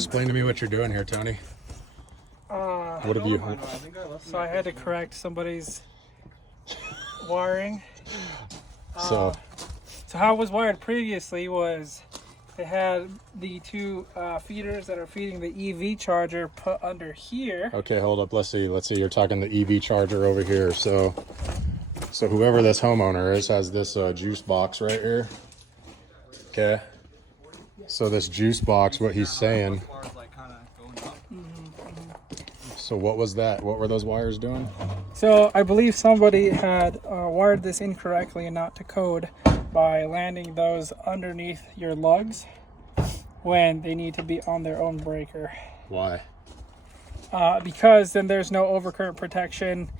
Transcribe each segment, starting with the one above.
Explain to me what you're doing here, Tony. What have you? So I had to correct somebody's wiring. So how it was wired previously was they had the two feeders that are feeding the EV charger put under here. okay, hold up. Let's see. You're talking the EV charger over here. So whoever this homeowner is has this juice box right here. Okay. So this juice box, what he's saying. So what was that? What were those wires doing? So I believe somebody had wired this incorrectly and not to code by landing those underneath your lugs when they need to be on their own breaker. Why? Because then there's no overcurrent protection.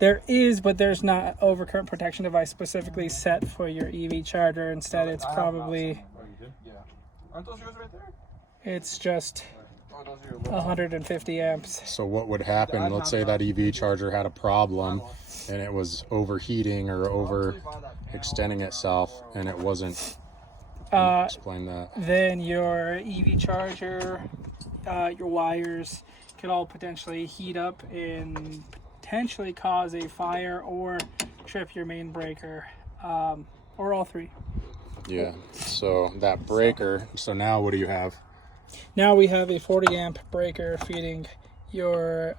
There is, but there's not overcurrent protection device specifically set for your EV charger. Instead, it's probably... Aren't those yours right there? It's just 150 amps. So what would happen? Let's say that EV charger had a problem and it was overheating or overextending itself and it wasn't. Explain that. Then your EV charger, your wires could all potentially heat up and potentially cause a fire or trip your main breaker, or all three. Yeah. So that breaker. So now what do you have? Now we have a 40 amp breaker feeding your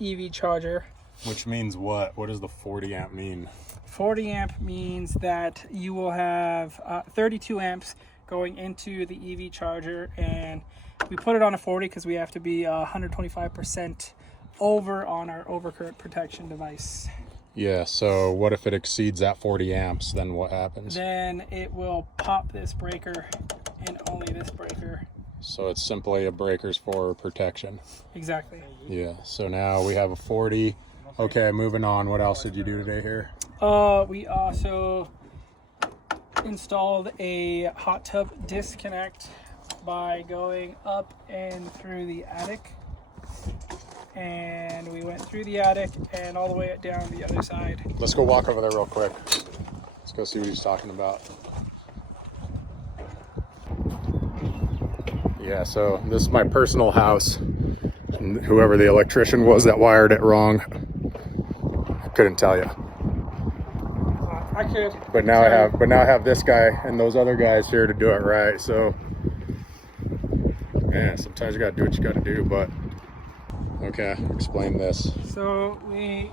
EV charger. Which means what? What does the 40 amp mean? 40 amp means that you will have 32 amps going into the EV charger, and we put it on a 40 because we have to be 125% over on our overcurrent protection device. Yeah, so what if it exceeds that 40 amps? Then what happens? Then it will pop this breaker and only this breaker. So it's simply a breakers for protection. Exactly. Yeah, so now we have a 40. Okay, moving on. What else did you do today here? We also installed a hot tub disconnect by going up and through the attic. And we went through the attic and all the way down the other side. Let's go walk over there real quick. Let's go see what he's talking about. Yeah, so this is my personal house. And whoever the electrician was that wired it wrong, I couldn't tell you. I could. But now I have this guy and those other guys here to do it right. So, man, sometimes you gotta do what you gotta do. But okay, explain this. So we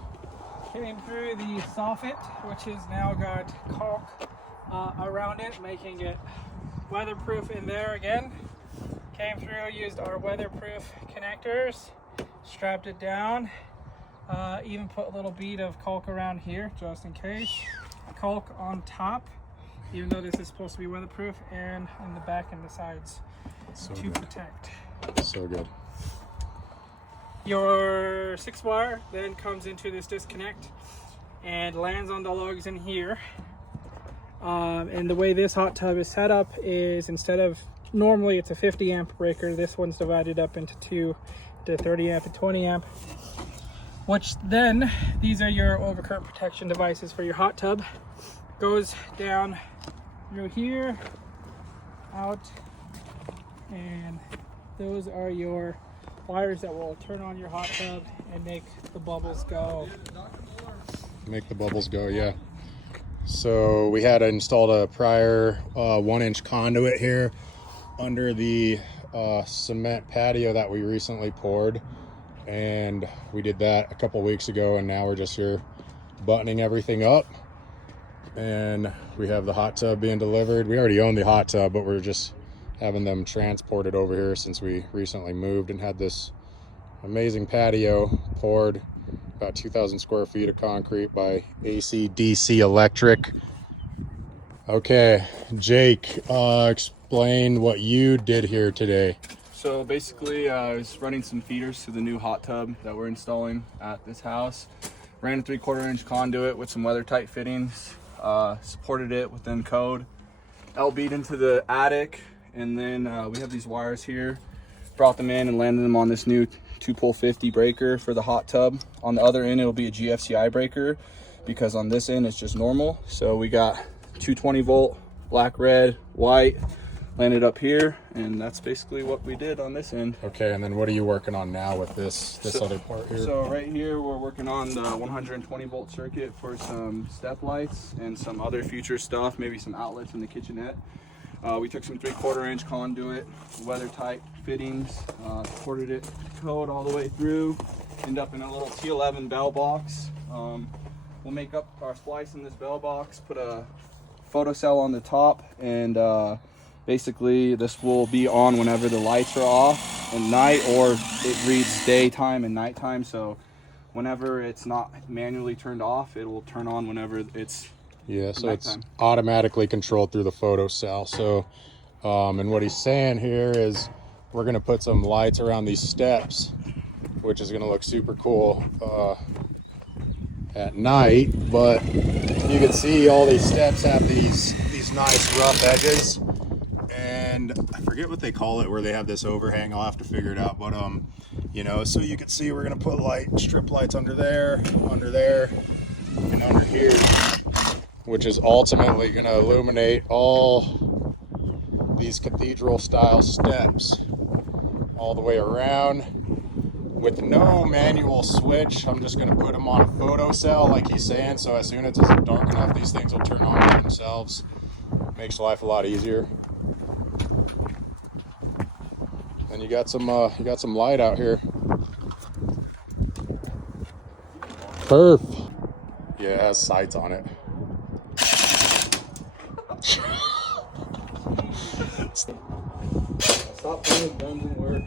came through the soffit, which has now got caulk around it, making it weatherproof in there again. Came through, used our weatherproof connectors, strapped it down, even put a little bead of caulk around here just in case. Caulk on top, even though this is supposed to be weatherproof, and in the back and the sides to protect. So good. Your 6-wire then comes into this disconnect and lands on the lugs in here. And the way this hot tub is set up is, instead of normally it's a 50 amp breaker, this one's divided up into two, to 30 amp and 20 amp. Which then, these are your overcurrent protection devices for your hot tub. Goes down through here, out, and those are your wires that will turn on your hot tub and make the bubbles go. Make the bubbles go, yeah. So we had installed a prior 1-inch conduit here under the cement patio that we recently poured, and we did that a couple weeks ago, and now we're just here buttoning everything up, and we have the hot tub being delivered. We already own the hot tub, but we're just having them transported over here since we recently moved and had this amazing patio poured, about 2,000 square feet of concrete by AC/DC Electric. Okay, Jake, explain what you did here today. So basically, I was running some feeders to the new hot tub that we're installing at this house. Ran a 3/4-inch conduit with some weather tight fittings, supported it within code, LB'd into the attic, and then we have these wires here. Brought them in and landed them on this new 2-pole 50 breaker for the hot tub. On the other end, it'll be a GFCI breaker, because on this end it's just normal. So we got 220 volt, black, red, white, landed up here, and that's basically what we did on this end. Okay, and then what are you working on now with this other part here? So right here we're working on the 120 volt circuit for some step lights and some other future stuff, maybe some outlets in the kitchenette. We took some 3/4 inch conduit, weather tight fittings, ported it to code all the way through, end up in a little T11 bell box. We'll make up our splice in this bell box, put a photocell on the top, and basically this will be on whenever the lights are off at night, or it reads daytime and nighttime. So whenever it's not manually turned off, it will turn on whenever it's so nighttime. it's automatically controlled through the photocell. So and what he's saying here is we're going to put some lights around these steps, which is going to look super cool at night. But you can see all these steps have these nice rough edges, and I forget what they call it where they have this overhang. I'll have to figure it out, but you know, so you can see we're going to put strip lights under there, and under here, which is ultimately going to illuminate all these cathedral style steps all the way around with no manual switch. I'm just going to put them on a photocell like he's saying, so as soon as it's dark enough, these things will turn on by themselves. Makes life a lot easier. And you got some light out here. Perf. Yeah, it has sights on it. Stop playing with guns and work.